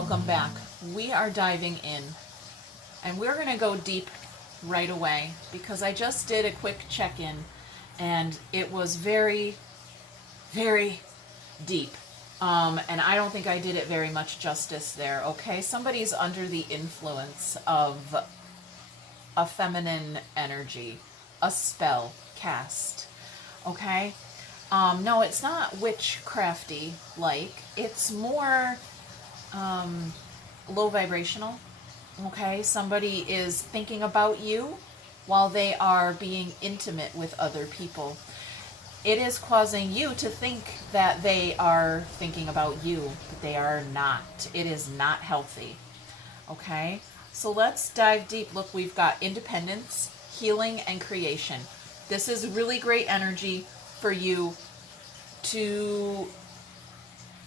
welcome back. We are diving in, and we're going to go deep right away because I just did a quick check-in and it was very, very deep. And I don't think I did it very much justice there, okay? Somebody's under the influence of a feminine energy, a spell cast, okay? No, it's not witchcrafty like. It's more low vibrational, okay? Somebody is thinking about you while they are being intimate with other people. It is causing you to think that they are thinking about you, but they are not. It is not healthy, okay? So let's dive deep. Look, we've got independence, healing, and creation. This is really great energy for you to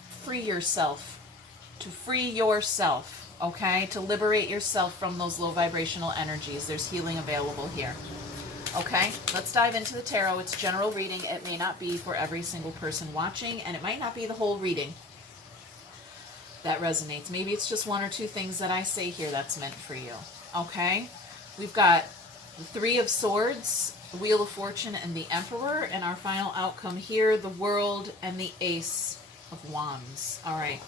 free yourself, okay? To liberate yourself from those low vibrational energies. There's healing available here. Okay, let's dive into the tarot. It's general reading. It may not be for every single person watching, and it might not be the whole reading that resonates. Maybe it's just one or two things that I say here that's meant for you. Okay, we've got the Three of Swords, the Wheel of Fortune, and the Emperor, and our final outcome here, the World and the Ace of Wands. All right,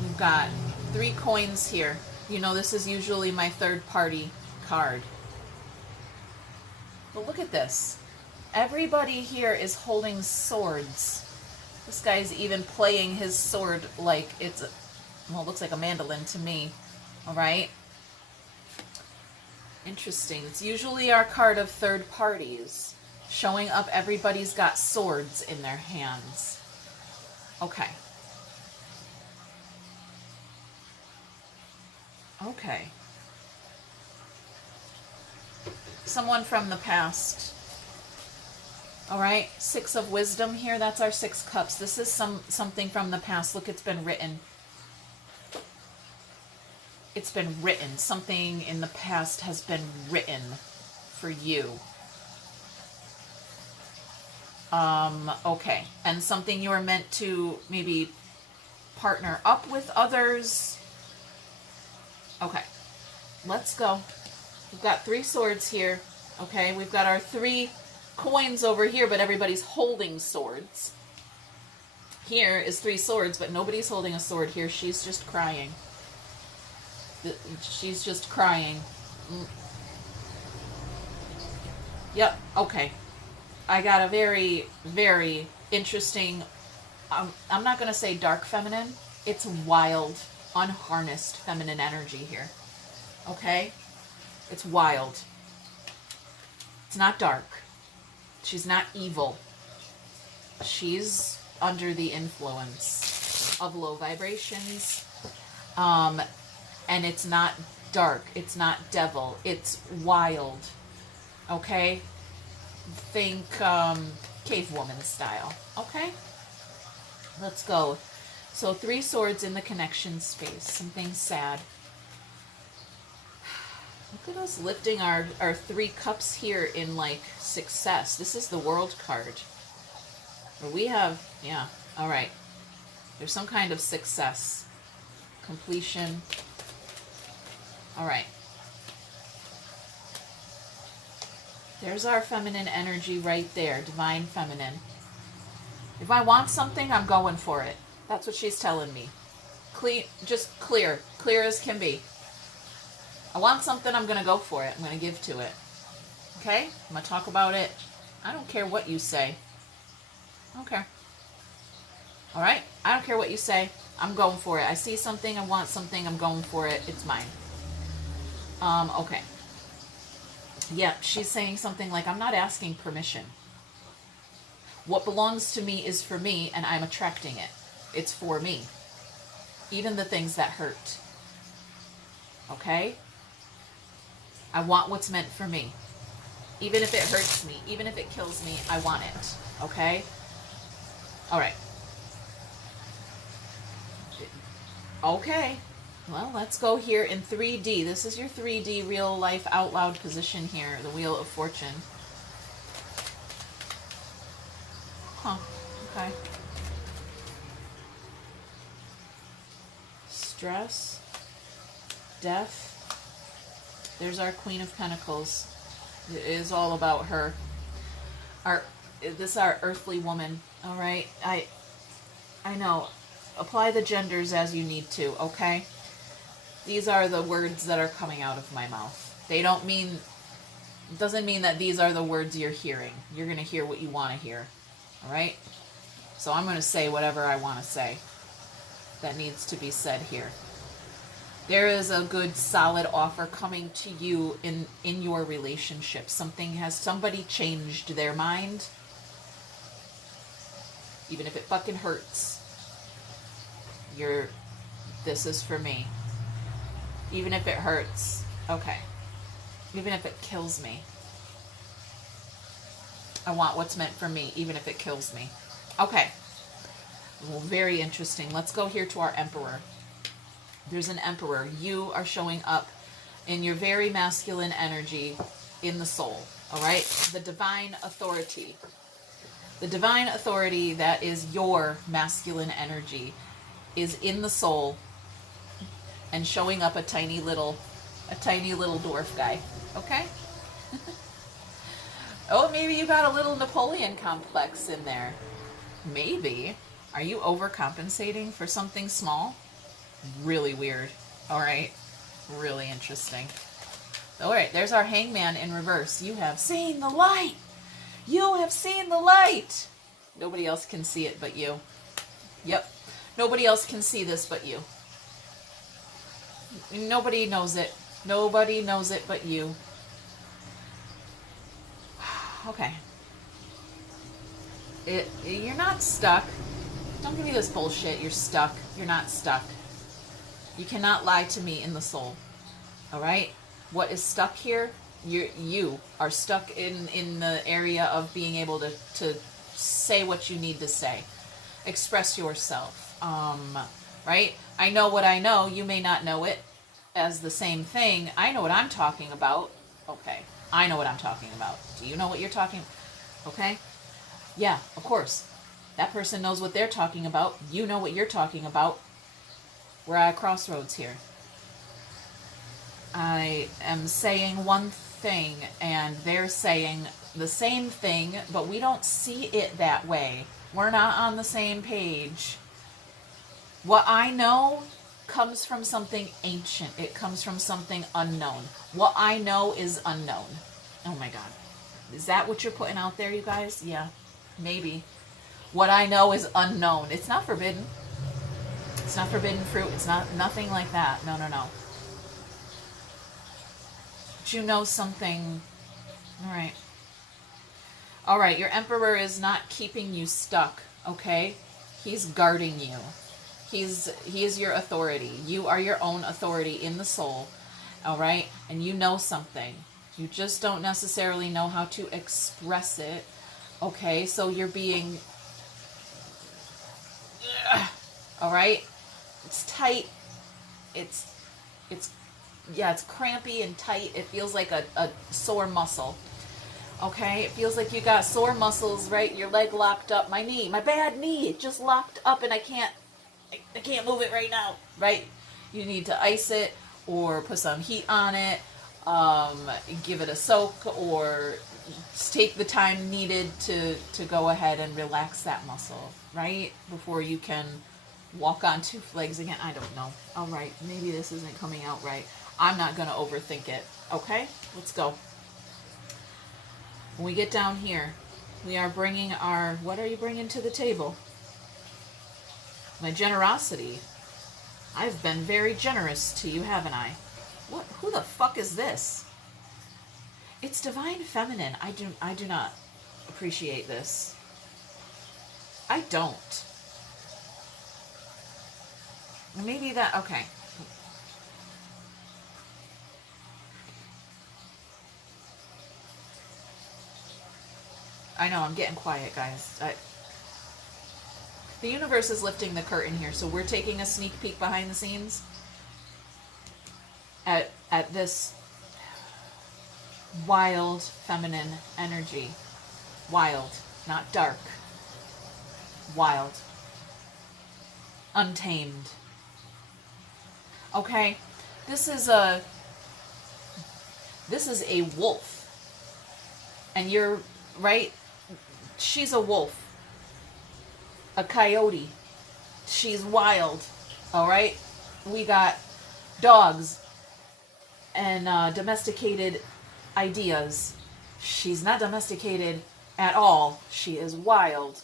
we've got 3 coins here. You know, this is usually my third party card. But look at this. Everybody here is holding swords. This guy's even playing his sword like it's, well, it looks like a mandolin to me. All right. Interesting. It's usually our card of third parties. Showing up, everybody's got swords in their hands. Okay. Okay. Someone from the past. All right, 6 of Wisdom here. That's our 6 cups. This is something from the past. Look, it's been written. It's been written. Something in the past has been written for you. Okay. And something you are meant to maybe partner up with others. Okay. Let's go. We've got 3 swords here, okay? We've got our 3 coins over here, but everybody's holding swords. Here is 3 swords, but nobody's holding a sword here. She's just crying. She's just crying. Yep, okay. I got a very, very interesting, I'm not going to say dark feminine. It's wild, unharnessed feminine energy here, okay? It's wild. It's not dark. She's not evil. She's under the influence of low vibrations. And it's not dark. It's not devil. It's wild. Okay? Think cave woman style. Okay? Let's go. So 3 swords in the connection space. Something sad. Look at us lifting our 3 cups here in, like, success. This is the World card. Where we have, yeah, all right. There's some kind of success. Completion. All right. There's our feminine energy right there. Divine feminine. If I want something, I'm going for it. That's what she's telling me. Just clear. Clear as can be. I want something, I'm going to go for it. I'm going to give to it. Okay? I'm going to talk about it. I don't care what you say. I don't care. All right? I don't care what you say. I'm going for it. I see something, I want something, I'm going for it. It's mine. Okay. Yeah, she's saying something like, I'm not asking permission. What belongs to me is for me, and I'm attracting it. It's for me. Even the things that hurt. Okay? I want what's meant for me. Even if it hurts me, even if it kills me, I want it. Okay? All right. Okay. Well, let's go here in 3D. This is your 3D real life out loud position here, the Wheel of Fortune. Huh. Okay. stress, death. There's our Queen of Pentacles. It is all about her. This is our earthly woman. All right. I know. Apply the genders as you need to. Okay. These are the words that are coming out of my mouth. They don't mean. Doesn't mean that these are the words you're hearing. You're going to hear what you want to hear. All right. So I'm going to say whatever I want to say that needs to be said here. There is a good solid offer coming to you in your relationship. Somebody changed their mind. Even if it fucking hurts. This is for me. Even if it hurts. Okay. Even if it kills me. I want what's meant for me, even if it kills me. Okay. Well, very interesting. Let's go here to our Emperor. There's an Emperor. You are showing up in your very masculine energy in the soul. All right? The divine authority. The divine authority that is your masculine energy is in the soul and showing up a tiny little dwarf guy. Okay? Oh, maybe you got a little Napoleon complex in there. Maybe. Are you overcompensating for something small? Really weird. All right. Really interesting. All right. There's our Hangman in reverse. You have seen the light. You have seen the light. Nobody else can see it but you. Yep. Nobody else can see this but you. Nobody knows it. Nobody knows it but you. Okay. You're not stuck. Don't give me this bullshit. You're stuck. You're not stuck. You cannot lie to me in the soul. All right? What is stuck here? You are stuck in the area of being able to say what you need to say. Express yourself. Right? I know what I know. You may not know it as the same thing. I know what I'm talking about. Okay. I know what I'm talking about. Do you know what you're talking about? Okay? Yeah, of course. That person knows what they're talking about. You know what you're talking about. We're at a crossroads here. I am saying one thing, and they're saying the same thing, but we don't see it that way. We're not on the same page. What I know comes from something ancient. It comes from something unknown. What I know is unknown. Oh my God. Is that what you're putting out there, you guys? Yeah, maybe. What I know is unknown. It's not forbidden. It's not forbidden fruit. It's nothing like that. No, no, no. But you know something. All right. All right. Your Emperor is not keeping you stuck. Okay. He's guarding you. He is your authority. You are your own authority in the soul. All right. And you know something. You just don't necessarily know how to express it. Okay. So you're being... All right. It's tight. It's crampy and tight. It feels like a sore muscle. Okay, it feels like you got sore muscles, right? Your leg locked up. My knee, my bad knee, it just locked up and I can't move it right now, right? You need to ice it or put some heat on it, give it a soak, or just take the time needed to go ahead and relax that muscle, right? Before you can walk on two legs again. I don't know. All right, maybe this isn't coming out right. I'm not going to overthink it. Okay, let's go. When we get down here, we are bringing our... What are you bringing to the table? My generosity. I've been very generous to you, haven't I? What? Who the fuck is this? It's divine feminine. I do not appreciate this. I don't. Maybe that... Okay. I know, I'm getting quiet, guys. The universe is lifting the curtain here, so we're taking a sneak peek behind the scenes at this wild feminine energy. Wild, not dark. Wild. Untamed. Okay? This is a wolf. And you're right. She's a wolf. A coyote. She's wild. All right? We got dogs and domesticated ideas. She's not domesticated at all. She is wild.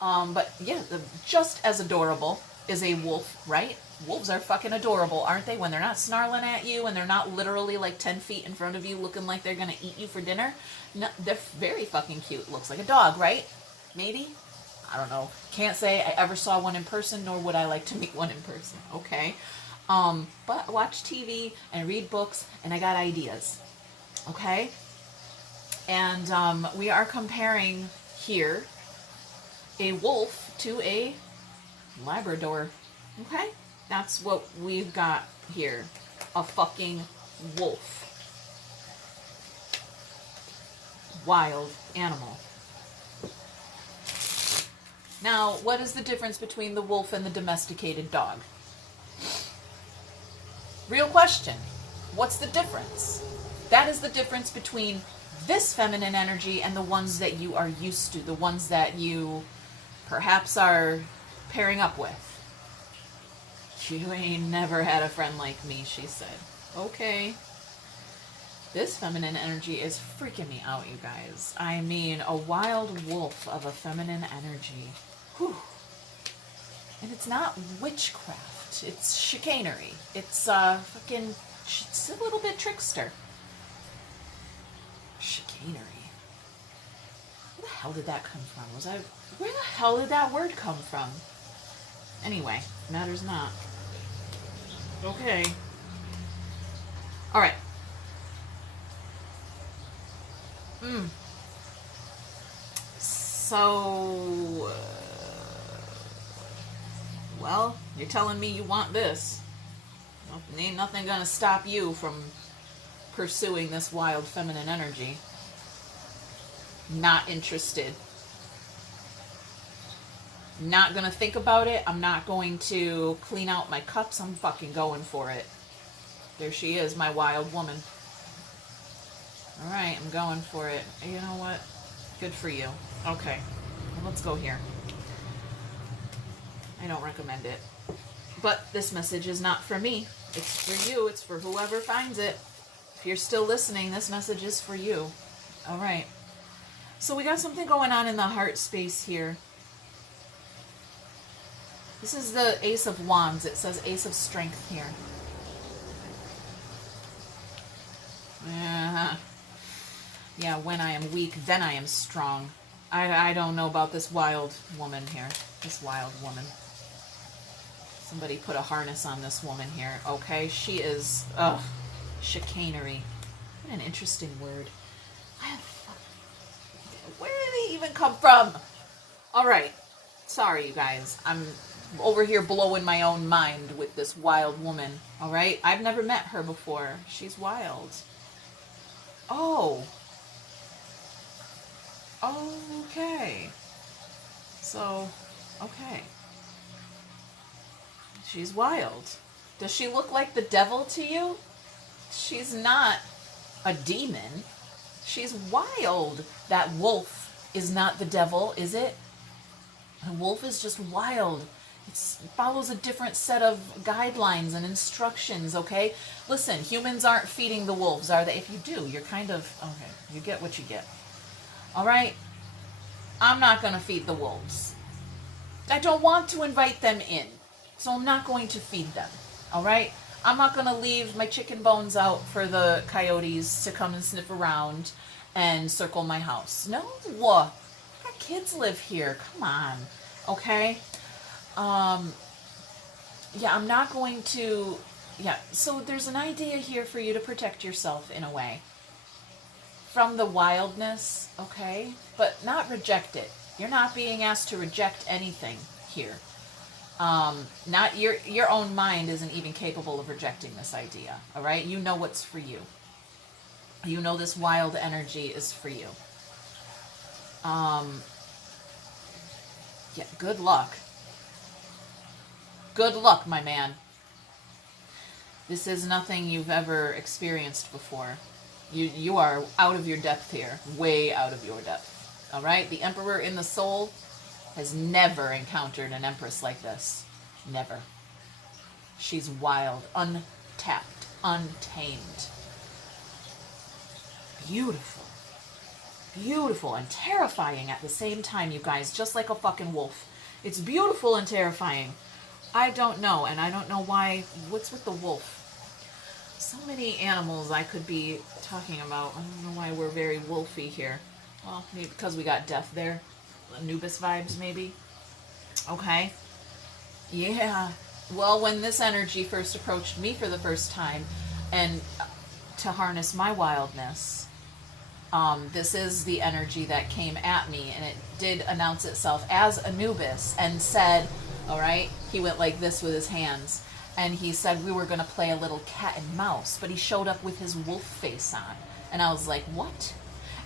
But yeah, just as adorable is a wolf, right? Wolves are fucking adorable, aren't they? When they're not snarling at you and they're not literally like 10 feet in front of you looking like they're gonna eat you for dinner. No, they're very fucking cute. Looks like a dog, right? Maybe? I don't know. Can't say I ever saw one in person, nor would I like to meet one in person, okay? But I watch TV and read books and I got ideas, okay? And we are comparing here a wolf to a Labrador, okay? That's what we've got here. A fucking wolf. Wild animal. Now, what is the difference between the wolf and the domesticated dog? Real question. What's the difference? That is the difference between this feminine energy and the ones that you are used to, the ones that you perhaps are pairing up with. You ain't never had a friend like me, she said. Okay. This feminine energy is freaking me out, you guys. I mean, a wild wolf of a feminine energy. Whew. And it's not witchcraft. It's chicanery. It's it's a little bit trickster. Chicanery. Where the hell did that come from? Where the hell did that word come from? Anyway, matters not. Okay. All right. So, well, you're telling me you want this. Well, ain't nothing gonna stop you from pursuing this wild feminine energy. Not interested. Not gonna think about it. I'm not going to clean out my cups. I'm fucking going for it. There she is, my wild woman. Alright, I'm going for it. You know what? Good for you. Okay, well, let's go here. I don't recommend it. But this message is not for me. It's for you. It's for whoever finds it. If you're still listening, this message is for you. Alright. So we got something going on in the heart space here. This is the Ace of Wands. It says Ace of Strength here. Yeah, when I am weak, then I am strong. I don't know about this wild woman here. This wild woman. Somebody put a harness on this woman here. Okay, she is, chicanery. What an interesting word. Where did they even come from? Alright. Sorry, you guys. I'm over here blowing my own mind with this wild woman. Alright? I've never met her before. She's wild. Oh. Okay. So, okay. She's wild. Does she look like the devil to you? She's not a demon. She's wild. That wolf is not the devil, is it? A wolf is just wild. It follows a different set of guidelines and instructions, okay? Listen, humans aren't feeding the wolves, are they? If you do, you're kind of, okay, you get what you get. All right? I'm not going to feed the wolves. I don't want to invite them in, so I'm not going to feed them. All right? I'm not going to leave my chicken bones out for the coyotes to come and sniff around and circle my house. No. Our kids live here. Come on. Okay? Yeah, I'm not going to... Yeah, so there's an idea here for you to protect yourself in a way. From the wildness, okay? But not reject it. You're not being asked to reject anything here. Not your own mind isn't even capable of rejecting this idea, all right? You know what's for you. You know this wild energy is for you. Yeah, good luck. Good luck, my man. This is nothing you've ever experienced before. You are out of your depth here, way out of your depth. All right? The Emperor in the soul has never encountered an Empress like this. Never. She's wild, untapped, untamed. Beautiful. Beautiful and terrifying at the same time, you guys, just like a fucking wolf. It's beautiful and terrifying. I don't know, and I don't know why. What's with the wolf? So many animals I could be talking about. I don't know why we're very wolfy here. Well, maybe because we got death there. Anubis vibes, maybe. Okay. Yeah. Well, when this energy first approached me for the first time, and to harness my wildness, this is the energy that came at me, and it did announce itself as Anubis and said, all right, he went like this with his hands, and he said we were going to play a little cat and mouse, but he showed up with his wolf face on, and I was like, what?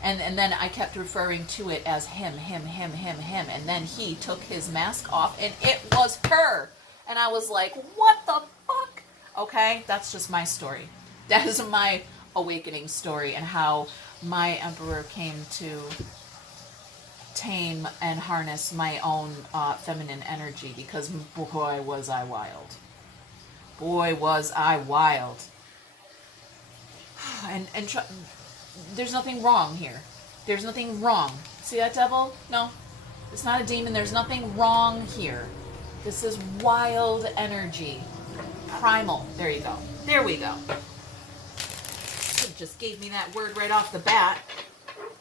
And then I kept referring to it as him, and then he took his mask off, and it was her, and I was like, what the fuck? Okay, that's just my story. That is my awakening story, and how my Emperor came to tame and harness my own feminine energy, because boy was I wild. Boy was I wild. And there's nothing wrong here. There's nothing wrong. See that, devil? No, it's not a demon. There's nothing wrong here. This is wild energy. Primal. There you go. There we go. It just gave me that word right off the bat.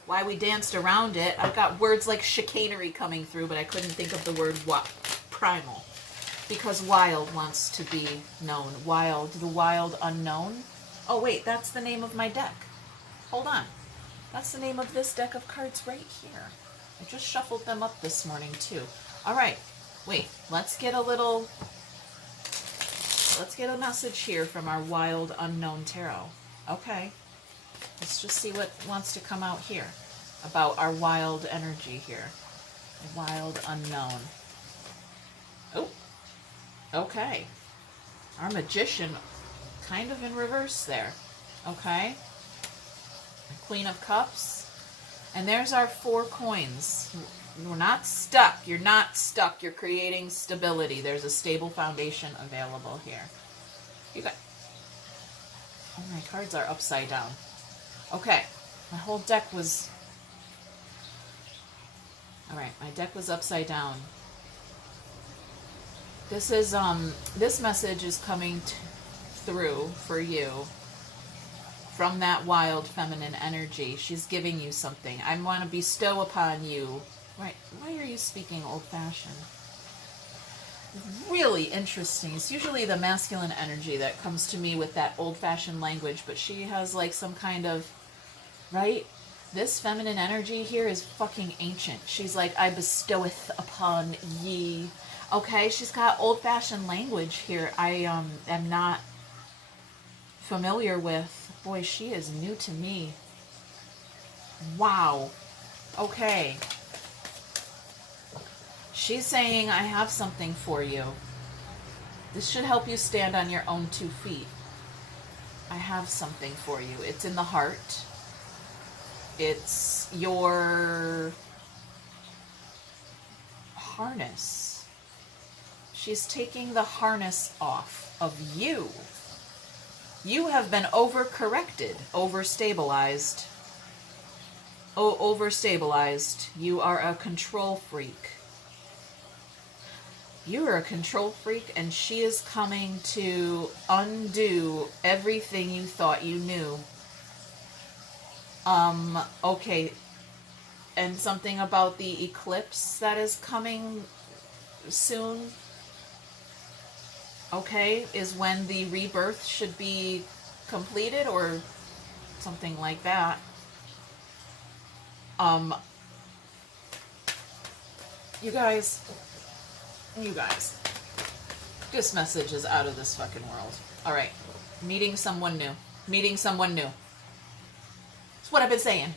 Why we danced around it. I've got words like chicanery coming through, but I couldn't think of the word primal. Because wild wants to be known. Wild, the wild unknown. Oh wait, that's the name of my deck. Hold on. That's the name of this deck of cards right here. I just shuffled them up this morning too. All right, wait, let's get a message here from our wild unknown tarot. Okay, let's just see what wants to come out here about our wild energy here. Wild unknown. Oh, okay. Our magician kind of in reverse there. Okay. Queen of Cups. And there's our 4 coins. We're not stuck. You're not stuck. You're creating stability. There's a stable foundation available here. You got... Oh, my cards are upside down. Okay. My whole deck was... Alright, my deck was upside down. This is, this message is coming through for you from that wild feminine energy. She's giving you something. I want to bestow upon you. Right. Why are you speaking old-fashioned? Really interesting. It's usually the masculine energy that comes to me with that old-fashioned language, but she has like some kind of, right? This feminine energy here is fucking ancient. She's like, I bestoweth upon ye. Okay, she's got old-fashioned language here. I am not familiar with. Boy, she is new to me. Wow. Okay. She's saying, I have something for you. This should help you stand on your own 2 feet. I have something for you. It's in the heart. It's your harness. She's taking the harness off of you. You have been overcorrected, overstabilized. Oh, overstabilized. You are a control freak. You are a control freak, and she is coming to undo everything you thought you knew. Okay. And something about the eclipse that is coming soon. Okay, is when the rebirth should be completed or something like that. You guys, this message is out of this fucking world. All right, meeting someone new. That's what I've been saying.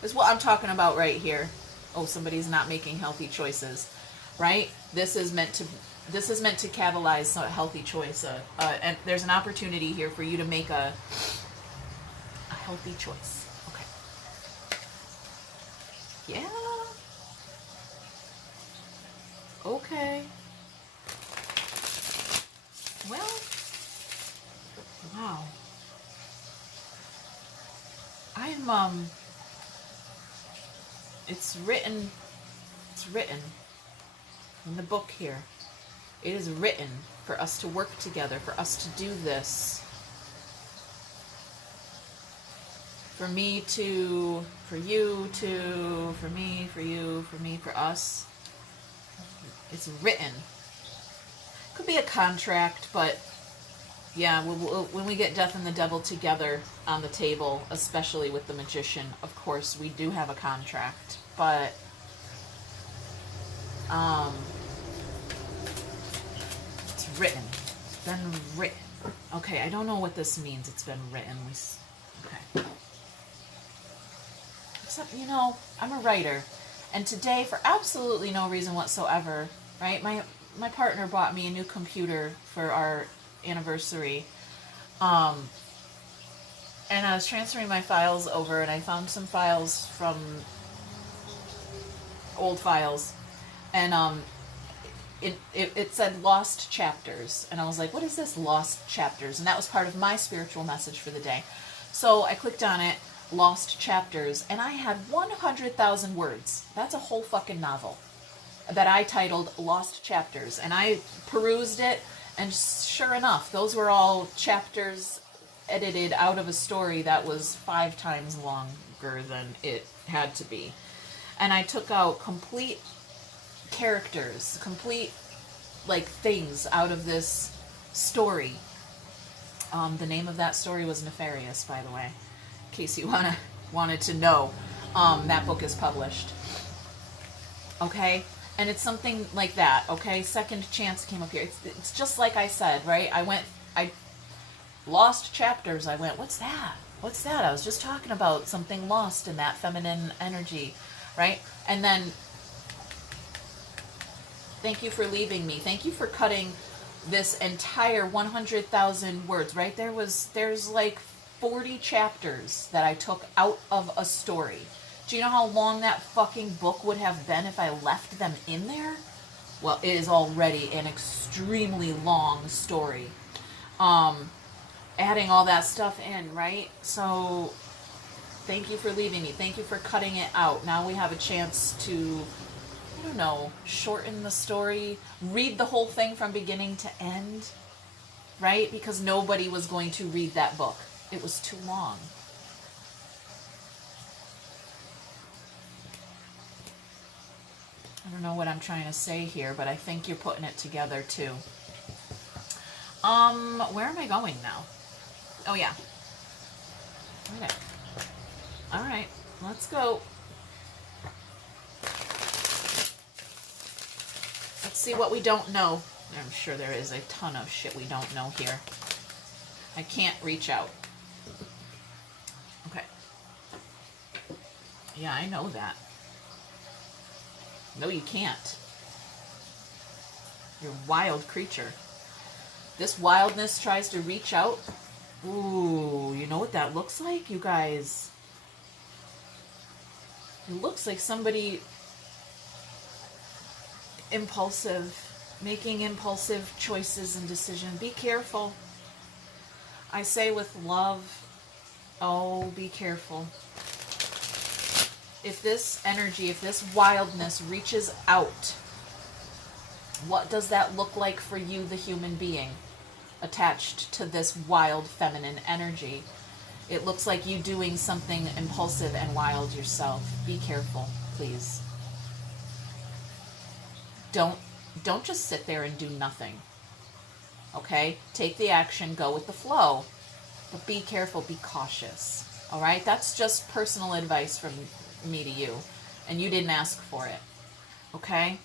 That's what I'm talking about right here. Oh, somebody's not making healthy choices, right? This is meant to This is meant to catalyze a healthy choice. And there's an opportunity here for you to make a healthy choice. Okay. Yeah. Okay. Well, wow. It's written in the book here. It is written for us to work together, for us to do this. For me to, for you to, for me, for you, for me, for us. It's written. Could be a contract, but yeah, when we get death and the devil together on the table, especially with the magician, of course, we do have a contract. But, it's written. It's been written. Okay, I don't know what this means. It's been written. Okay. Except, you know, I'm a writer. And today, for absolutely no reason whatsoever, right, my partner bought me a new computer for our anniversary. And I was transferring my files over, and I found some files from old files, and it said lost chapters, and I was like, what is this lost chapters? And that was part of my spiritual message for the day. So I clicked on it, lost chapters, and I had 100,000 words. That's a whole fucking novel that I titled Lost Chapters, and I perused it, and sure enough, those were all chapters edited out of a story that was 5 times longer than it had to be. And I took out complete characters, complete, like, things out of this story. The name of that story was Nefarious, by the way, in case you wanted to know. That book is published. Okay? And it's something like that, okay? Second chance came up here. It's just like I said, right? I lost chapters. I went, what's that? What's that? I was just talking about something lost in that feminine energy, right? And then, thank you for leaving me. Thank you for cutting this entire 100,000 words, right? There's like 40 chapters that I took out of a story. Do you know how long that fucking book would have been if I left them in there? Well, it is already an extremely long story. Adding all that stuff in, right? So, thank you for leaving me. Thank you for cutting it out. Now we have a chance to, I don't know, shorten the story, read the whole thing from beginning to end, right? Because nobody was going to read that book. It was too long. I don't know what I'm trying to say here, but I think you're putting it together too. Where am I going now? Oh yeah. Okay. All right, let's go. Let's see what we don't know. I'm sure there is a ton of shit we don't know here. I can't reach out. Okay. Yeah, I know that. No, you can't. You're a wild creature. This wildness tries to reach out. Ooh, you know what that looks like, you guys? It looks like somebody impulsive, making impulsive choices and decisions. Be careful. I say with love, oh, be careful. If this energy, if this wildness reaches out, what does that look like for you, the human being, attached to this wild feminine energy? It looks like you doing something impulsive and wild yourself. Be careful, please. Don't just sit there and do nothing. Okay? Take the action, go with the flow. But be careful, be cautious. All right? That's just personal advice from me to you. And you didn't ask for it. Okay?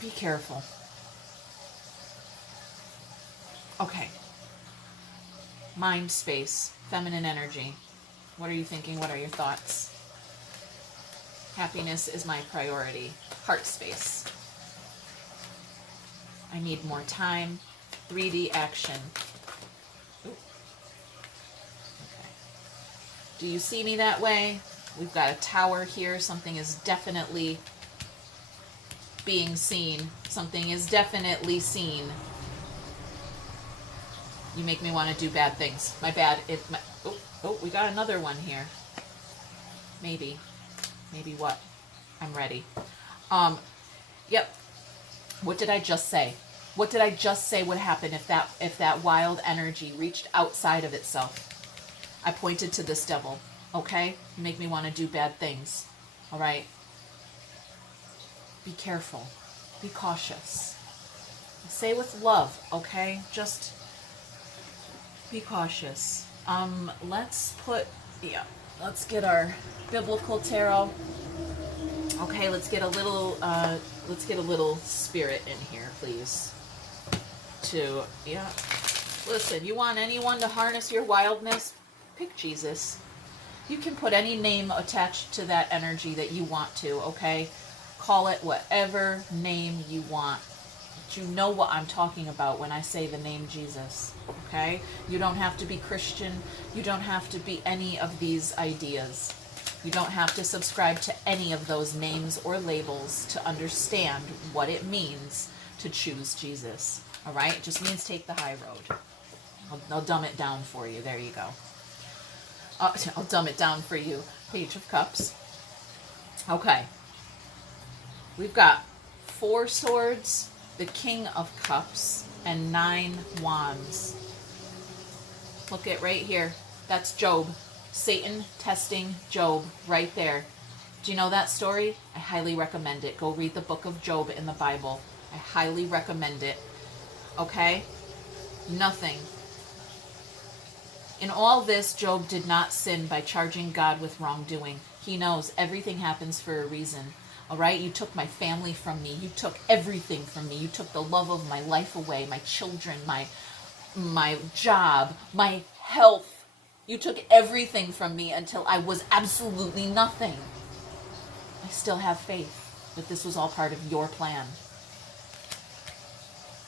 Be careful. Okay. Mind space, feminine energy. What are you thinking? What are your thoughts? Happiness is my priority. Heart space. I need more time. 3D action. Ooh. Okay. Do you see me that way? We've got a tower here. Something is definitely being seen. Something is definitely seen. You make me want to do bad things. My bad. Oh, we got another one here. Maybe. Maybe what? I'm ready. Yep. What did I just say? What did I just say would happen if that wild energy reached outside of itself? I pointed to this devil. Okay? You make me want to do bad things. All right? Be careful. Be cautious. Say with love, okay? Just be cautious. Let's get our biblical tarot. Okay, let's get a little spirit in here, please. Listen, you want anyone to harness your wildness? Pick Jesus. You can put any name attached to that energy that you want to, okay? Call it whatever name you want. But you know what I'm talking about when I say the name Jesus, okay? You don't have to be Christian. You don't have to be any of these ideas. You don't have to subscribe to any of those names or labels to understand what it means to choose Jesus, all right? It just means take the high road. I'll dumb it down for you. There you go. I'll dumb it down for you. Page of Cups. Okay. We've got 4 swords, the King of Cups, and 9 wands. Look at right here. That's Job. Satan testing Job right there. Do you know that story? I highly recommend it. Go read the book of Job in the Bible. I highly recommend it. Okay? Nothing. In all this, Job did not sin by charging God with wrongdoing. He knows everything happens for a reason. All right? You took my family from me. You took everything from me. You took the love of my life away, my children, my job, my health. You took everything from me until I was absolutely nothing. I still have faith that this was all part of your plan.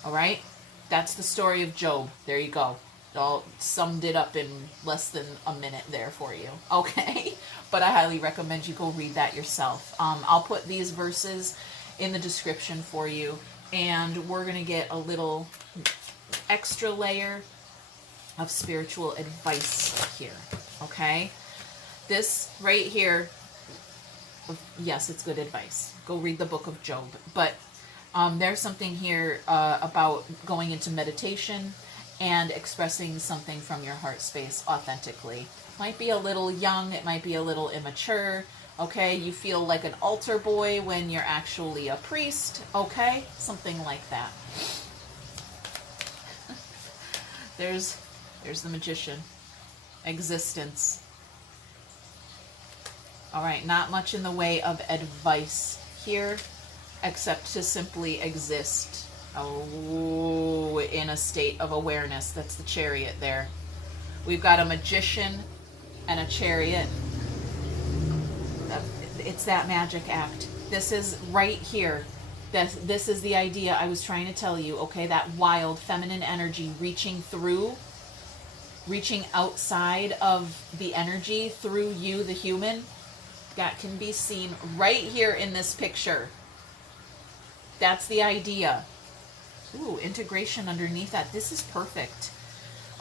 All right? That's the story of Job. There you go. All summed it up in less than a minute there for you. Okay? But I highly recommend you go read that yourself. I'll put these verses in the description for you. And we're going to get a little extra layer of spiritual advice here. Okay? This right here, yes, it's good advice. Go read the book of Job. But there's something here about going into meditation and expressing something from your heart space authentically. Might be a little young, it might be a little immature, okay? You feel like an altar boy when you're actually a priest, okay? Something like that. There's the Magician. Existence. All right, not much in the way of advice here, except to simply exist. Oh, in a state of awareness. That's the Chariot there. We've got a Magician and a Chariot. It's that magic act. This is right here. This is the idea I was trying to tell you, okay? That wild feminine energy reaching through, reaching outside of the energy through you, the human. That can be seen right here in this picture. That's the idea. Ooh, integration underneath that. This is perfect.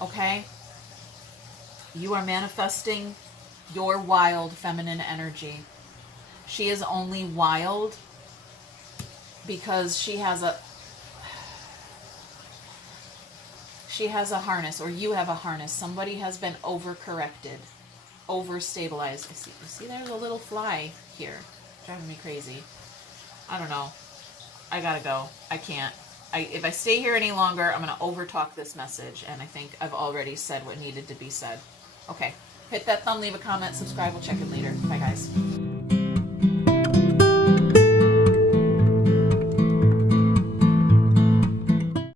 Okay? You are manifesting your wild feminine energy. She is only wild because she has a harness, or you have a harness. Somebody has been overcorrected, overstabilized. You see there's a little fly here. Driving me crazy. I don't know. I gotta go. I can't. If I stay here any longer, I'm going to overtalk this message, and I think I've already said what needed to be said. Okay. Hit that thumb, leave a comment, subscribe. We'll check in later. Bye, guys.